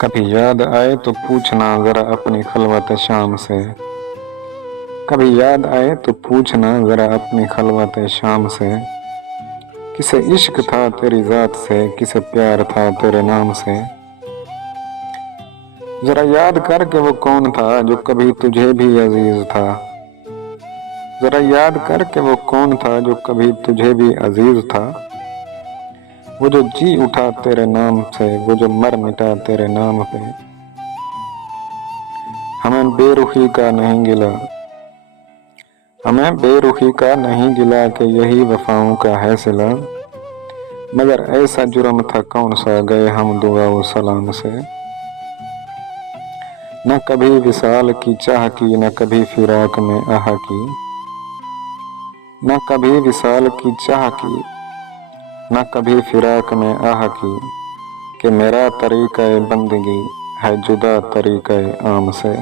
कभी याद आए तो पूछना जरा अपनी खलवत शाम से। कभी याद आए तो पूछना जरा अपनी खलवत शाम से। किसे इश्क था तेरी जात से, किसे प्यार था तेरे नाम से। जरा याद कर के वो कौन था जो कभी तुझे भी अजीज था। जरा याद कर के वो कौन था जो कभी तुझे भी अजीज था। वो जो जी उठा तेरे नाम से, वो जो मर मिटा तेरे नाम पे। हमें बेरुखी का नहीं गिला, हमें बेरुखी का नहीं गिला कि यही वफाओं का है सिला। मगर ऐसा जुर्म था कौन सा, गए हम दुआ व सलाम से। न कभी विसाल की चाह की, न कभी फिराक में आह की। न कभी विसाल की चाह की, न कभी फिराक में आह की। कि मेरा तरीक़ा बंदगी है जुदा तरीक़ा आम से।